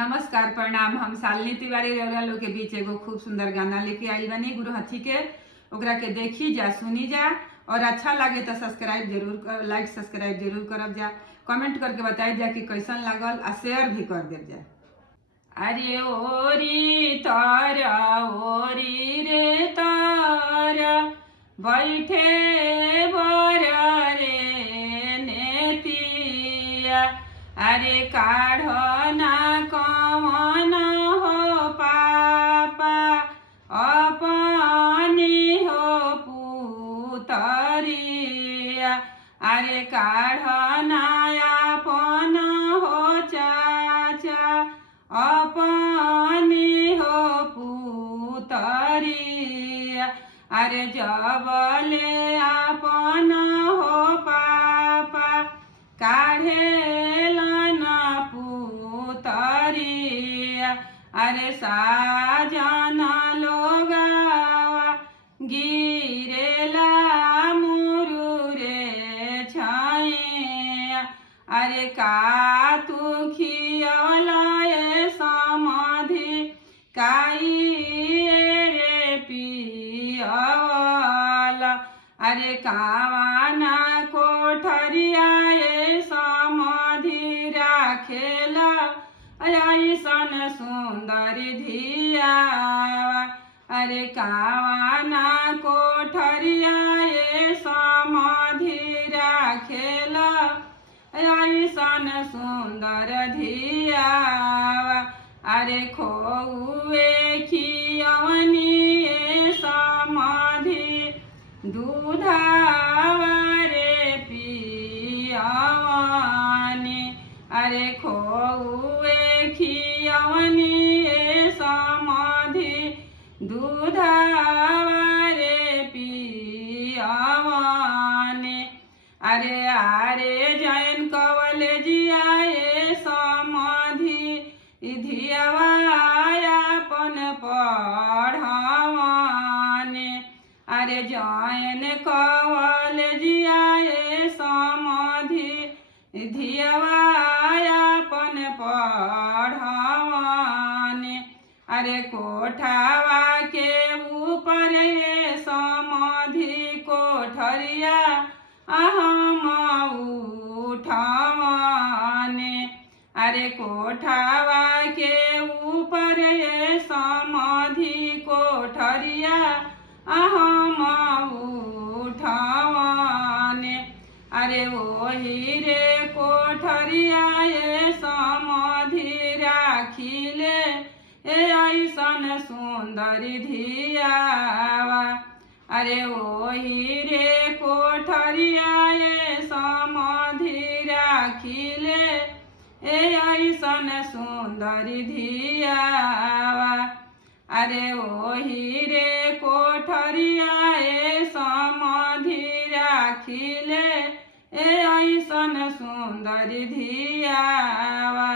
नमस्कार प्रणाम। हम शालिनी तिवारी रउरा लोग के बीच एगो खूब सुंदर गाना लेके आइल बनी गुरु हथी के। ओकरा के देखी जा, सुनी जा और अच्छा लगे तो सब्सक्राइब जरूर कर, लाइक सब्सक्राइब जरूर करब जा। कमेंट करके बताई जा कि कैसन लागल आ शेयर भी कर दे जा। अरे ओरी तारा ओरी रे तारा बैठे बर रे नेतिया। अरे काढ़ना कवन हो पापा अपनी हो पुतरिया। अरे काढ़ना अपन हो चाचा अपनी हो पुतरिया। अरे जबले अपन हो पापा काढ़ेलन पुतरिया। अरे साजन लोगावा गिरेला मुरुरे छाइया। अरे का तू खियला समाधि काई रे पियला। अरे कावाना कोठरिया समाधि राखेला ऐसन सुंदर धिया। अरे कावाना कोठरिया समाधि राखेला ऐसन सुंदर धिया। अरे खोए खियवनी समाधि दूधावा रे पियवनी। अरे खोए खियवनी समाधि दूधावा रे पियवनी। अरे आरे जैन कवलेजिया समाधि धियवा अपन पढ़वनी। अरे जैन कवलेजिया समाधि धियवा अपन पढ़वनी। अरे कोठावा के ऊपर समाधि कोठरिया हम उठवनी। अरे कोठावा के ऊपर समाधि कोठरिया हम उठवनी। अरे वही रे कोठरिया समाधि राखिले ऐसन सुंदर धियावा। अरे वही रे कोठरिया समाधि राखिले ऐसन सुंदर धियावा। अरे वही रे कोठरिया समाधि राखिले ऐसन सुंदर धियावा।